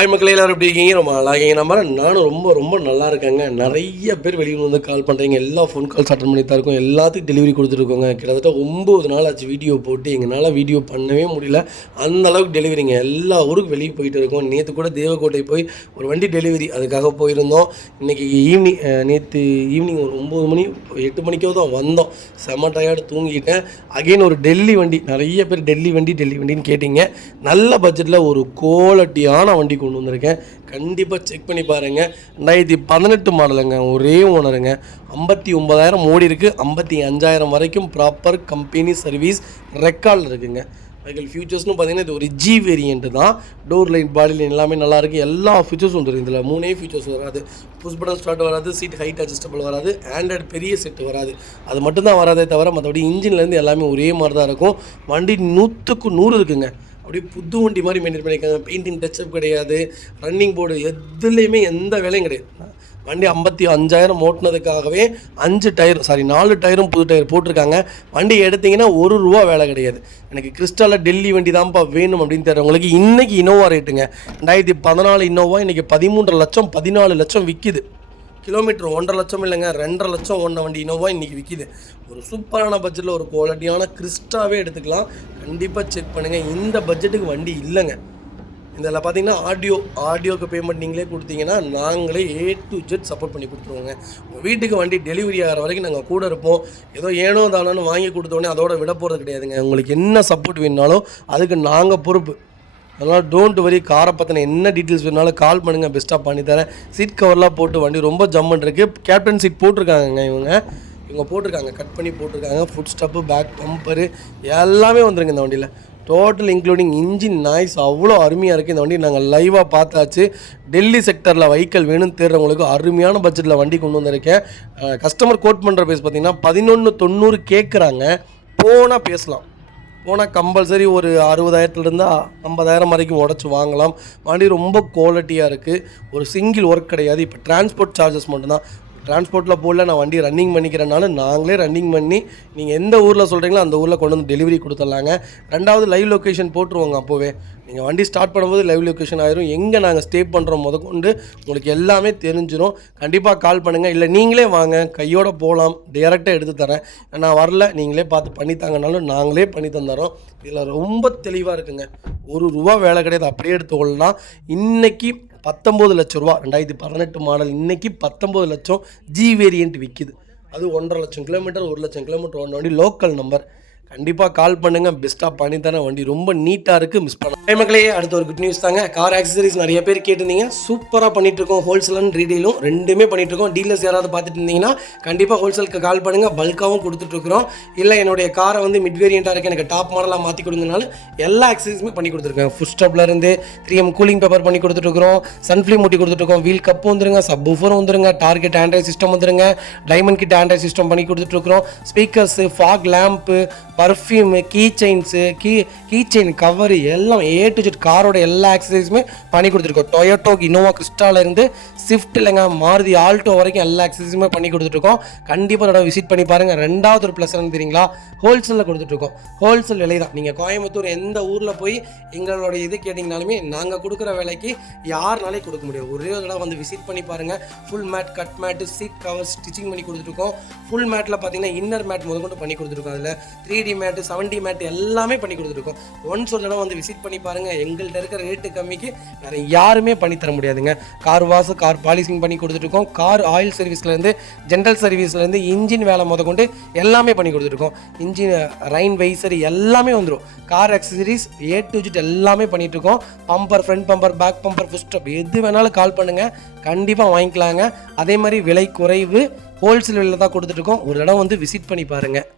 Hi மக்களே, எல்லாரும் எப்படி இருக்கீங்க? ரொம்ப நல்லா இருக்கீங்க. நானும் ரொம்ப நல்லா இருக்கேங்க. நிறைய பேர் வெளியூர் வந்து கால் பண்ணுறீங்க. எல்லா ஃபோன் கால்ஸ் அட்டன் பண்ணி தான் இருக்கும். எல்லாத்துக்கும் டெலிவரி கொடுத்துருக்கோங்க. கிட்டத்தட்ட 9 நாள் ஆச்சு வீடியோ போட்டு. எங்களால் வீடியோ பண்ணவே முடியல. அந்தளவுக்கு டெலிவரிங்க. எல்லா ஊருக்கும் வெளியே போயிட்டு இருக்கோம். நேற்று கூட தேவக்கோட்டை போய் ஒரு வண்டி டெலிவரி அதுக்காக போயிருந்தோம். இன்றைக்கி நேற்று ஈவினிங் ஒரு 9 மணி 8 மணிக்கோ தான் வந்தோம். செம்ம டயர்டு, தூங்கிட்டேன். அகெயின் ஒரு டெல்லி வண்டி. நிறைய பேர் டெல்லி வண்டின்னு கேட்டிங்க. நல்ல பட்ஜெட்டில் ஒரு குவாலிட்டியான வண்டி கொண்டு வந்திருக்கேன். கண்டிப்பாக செக் பண்ணி பாருங்கள். 2018 மாடலுங்க. ஒரே ஓனருங்க. 59,000 ஓடி இருக்குது. 55,000 வரைக்கும் ப்ராப்பர் கம்பெனி சர்வீஸ் ரெக்கார்டில் இருக்குங்க. வெஹிக்கிள் ஃபியூச்சர்ஸ்னு பார்த்தீங்கன்னா இது ஒரு ஜி வேரியண்ட்டு தான். டோர் லைட், பாடி லைன் எல்லாமே நல்லாயிருக்கு. எல்லா ஃபியூச்சர்ஸும் வந்துடும். இதில் 3 ஃபியூச்சர்ஸ் வராது. புஷ் பட்டன் ஸ்டார்ட் வராது. சீட் ஹைட் அட்ஜஸ்டபிள் வராது. ஆண்ட்ராய்டு பெரிய செட்டு வராது. அது மட்டும்தான் வராதே தவிர மற்றபடி இன்ஜின்லேருந்து எல்லாமே ஒரே மாதிரி தான் இருக்கும். வண்டி 100க்கு 100 இருக்குங்க. அப்படியே புது வண்டி மாதிரி மெயின்டைன் பண்ணியிருக்காங்க. பெயிண்டிங் டச்சப் கிடையாது. ரன்னிங் போர்டு எதுலேயுமே எந்த வேலையும் கிடையாது. வண்டி 55,000 ஓட்டினதுக்காகவே 4 டயரும் புது டயர் போட்டிருக்காங்க. வண்டி எடுத்திங்கன்னா ₹1 வேலை கிடையாது. எனக்கு கிறிஸ்டாலில் டெல்லி வண்டி தான்ப்பா வேணும் அப்படின்னு தர்றவங்களுக்கு இன்றைக்கி இனோவா ரேட்டுங்க. 2014 இனோவா இன்றைக்கி 13 லட்சம் 14 லட்சம் விற்கிது. கிலோமீட்டர் 1.5 லட்சம் இல்லைங்க, 2.5 லட்சம் ஓடின வண்டி இனோவா இன்றைக்கி விற்கிது. ஒரு சூப்பரான பட்ஜெட்டில் ஒரு குவாலிட்டியான கிறிஸ்டாவே எடுத்துக்கலாம். கண்டிப்பாக செக் பண்ணுங்கள். இந்த பட்ஜெட்டுக்கு வண்டி இல்லைங்க. இதில் பார்த்தீங்கன்னா ஆடியோக்கு பேமெண்ட் நீங்களே கொடுத்தீங்கன்னா நாங்களே A to Z சப்போர்ட் பண்ணி கொடுத்துருவோங்க. உங்கள் வீட்டுக்கு வண்டி டெலிவரி ஆகிற வரைக்கும் நாங்கள் கூட இருப்போம். ஏதோ ஏனோ தானோன்னு வாங்கி கொடுத்தோடனே அதோட விட போகிறது கிடையாதுங்க. உங்களுக்கு என்ன சப்போர்ட் வேணுனாலும் அதுக்கு நாங்கள் பொறுப்பு. அதனால் டோன்ட் வரி. காரை பற்றின என்ன டீட்டெயில்ஸ் வேணாலும் கால் பண்ணுங்கள், பெஸ்ட்டாக பண்ணித்தரேன். சீட் கவர்லாம் போட்டு வண்டி ரொம்ப ஜம்முன்னு இருக்குது. கேப்டன் சீட் போட்டிருக்காங்கங்க. இவங்க போட்டிருக்காங்க, கட் பண்ணி போட்டிருக்காங்க. ஃபுட் ஸ்டப்பு, பேக் பம்பரு எல்லாமே வந்துருங்க இந்த வண்டியில். டோட்டல் இன்க்ளூடிங் இன்ஜின் நாய்ஸ் அவ்வளோ அருமையாக இருக்குது. இந்த வண்டி நாங்கள் லைவாக பார்த்தாச்சு. டெல்லி செக்டரில் வெஹிக்கிள் வேணும்னு தேடுறவங்களுக்கு அருமையான பட்ஜெட்டில் வண்டி கொண்டு வந்திருக்கேன். கஸ்டமர் கோட் பண்ணுற பேஸ் பார்த்திங்கன்னா 1190 கேட்குறாங்க. போனால் பேசலாம். போனால் கம்பல்சரி ஒரு 60,000 50,000 வரைக்கும் உடச்சி வாங்கலாம். வண்டி ரொம்ப குவாலிட்டியாக இருக்குது. ஒரு சிங்கிள் ஒர்க் கிடையாது. இப்போ டிரான்ஸ்போர்ட் சார்ஜஸ் மட்டும்தான். டிரான்ஸ்போர்ட்டில் போடல, நான் வண்டி ரன்னிங் பண்ணிக்கிறனால நாங்களே ரன்னிங் பண்ணி நீங்கள் எந்த ஊரில் சொல்கிறீங்களோ அந்த ஊரில் கொண்டு வந்து டெலிவரி கொடுத்துட்லாங்க. 2வது லைவ் லொக்கேஷன் போட்டுருவோங்க. அப்போவே நீங்கள் வண்டி ஸ்டார்ட் பண்ணும்போது லைவ் லொக்கேஷன் ஆயிரும். எங்கே நாங்கள் ஸ்டே பண்ணுறோம் முதற்கொண்டு உங்களுக்கு எல்லாமே தெரிஞ்சிடும். கண்டிப்பாக கால் பண்ணுங்கள். இல்லை நீங்களே வாங்க, கையோடு போகலாம். டேரெக்டாக எடுத்து தரேன். நான் வரல, நீங்களே பார்த்து பண்ணித்தாங்கனாலும் நாங்களே பண்ணி தந்துடுறோம். இதில் ரொம்ப தெளிவாக இருக்குங்க. ₹1 வேலை கிடையாது. அப்படியே எடுத்து கொள்ளலாம். இன்றைக்கி 19 லட்சம் ரூபா 2018 மாடல். இன்றைக்கி 19 லட்சம் ஜி வேரியண்ட் விற்கிது. அது 1.5 லட்சம் கிலோமீட்டர் 1 லட்சம் கிலோமீட்டர் ஓடின வண்டி. Local number. கண்டிப்பாக கால் பண்ணுங்கள். பெஸ்ட்டாக பண்ணித்தரேன். வண்டி ரொம்ப நீட்டாக இருக்குது. மிஸ் பண்ண மக்களே, அடுத்த ஒரு குட் நியூஸ் தாங்க. கார் ஆக்சசரிஸ் நிறைய பேர் கேட்டிருந்தீங்க. சூப்பராக பண்ணிகிட்ருக்கோம். ஹோல்சேல் அண்ட் ரீடெயிலும் ரெண்டுமே பண்ணிகிட்ருக்கோம். டீலர்ஸ் யாராவது பார்த்துட்டு இருந்தீங்கன்னா கண்டிப்பாக ஹோல்சேலுக்கு கால் பண்ணுங்கள். பல்காகவும் கொடுத்துட்ருக்குறோம். இல்லை என்னுடைய காரை வந்து மிட் வேரியண்ட்டாக இருக்குது, எனக்கு டாப் மாடலாக மாற்றி கொடுங்கனாலும் எல்லா ஆக்சசரிஸுமே பண்ணி கொடுத்துருக்கேன். ஃபுட் ஸ்டாப்லேருந்து 3M கூலிங் பேப்பர் பண்ணி கொடுத்துட்ருக்குறோம். சன்ஃப்ளேம் மூட்டி கொடுத்துட்ருக்கோம். வீல் கப்பு வந்துருங்க, சப் ஊஃபரும் வந்துருங்க, டார்கெட் ஆண்ட்ராய்ட் சிஸ்டம் வந்துருங்க, டைமண்ட் கிட் ஆண்ட்ராய்ட் சிஸ்டம் பண்ணி கொடுத்துட்ருக்குறோம். Speakers, fog lamp, perfume, key chains, key chain cover எல்லாம் A to Z காரோட எல்லா ஆக்சசரிஸுமே பண்ணி கொடுத்துருக்கோம். டொயோட்டோ, இனோவா கிறிஸ்டாலேருந்து ஸ்விஃப்ட் இல்லைங்க, மாருதி ஆல்டோ வரைக்கும் எல்லா ஆக்சசரிஸுமே பண்ணி கொடுத்துட்ருக்கோம். கண்டிப்பாக அதோட விசிட் பண்ணி பாருங்கள். 2வது ஒரு ப்ளஸ் என்ன தெரியுங்களா, ஹோல்சேலில் கொடுத்துட்ருக்கோம். ஹோல்சேல் விலை தான். நீங்கள் கோயம்புத்தூர் எந்த ஊரில் போய் எங்களோட இது கேட்டிங்கனாலுமே நாங்கள் கொடுக்குற விலைக்கு யாருனாலே கொடுக்க முடியும். ஒரே ஒரு தடவை வந்து விசிட் பண்ணி பாருங்கள். Full mat, cut mat, seat cover stitching பண்ணி கொடுத்துருக்கோம். ஃபுல் மேட்டில் பார்த்தீங்கன்னா இன்னர் மேட் முதற்கொண்டு பண்ணி கொடுத்துருக்கோம். அதில் 3D மேட்டு, 7D மேட்டு எல்லாமே பண்ணி கொடுத்துருக்கோம். ஒன்ஸ் ஒரு தடவை வந்து விசிட் பண்ணி பாருங்கள். எங்கள்கிட்ட இருக்கிற ரேட்டு கம்மிக்கு வேறு யாருமே பண்ணி தர முடியாதுங்க. கார் வாஷ், கார் பாலிசிங் பண்ணி கொடுத்துருக்கோம். கார் ஆயில் சர்வீஸ்லேருந்து, ஜென்ரல் சர்வீஸ்லேருந்து, இன்ஜின் வேலை முதற்கொண்டு எல்லாமே பண்ணி கொடுத்துருக்கோம். இன்ஜின் ரைன் வைசர் எல்லாமே வந்துடும். Car accessories A to Z எல்லாமே பண்ணிகிட்ருக்கோம். Bumper, front bumper, back bumper, foot stop எது வேணாலும் கால் பண்ணுங்கள். கண்டிப்பாக வாங்கிக்கலாங்க. அதே மாதிரி விலை குறைவு. ஹோல்சேல் விலையில் தான் கொடுத்துட்ருக்கோம். ஒரு தடவை வந்து விசிட் பண்ணி பாருங்கள்.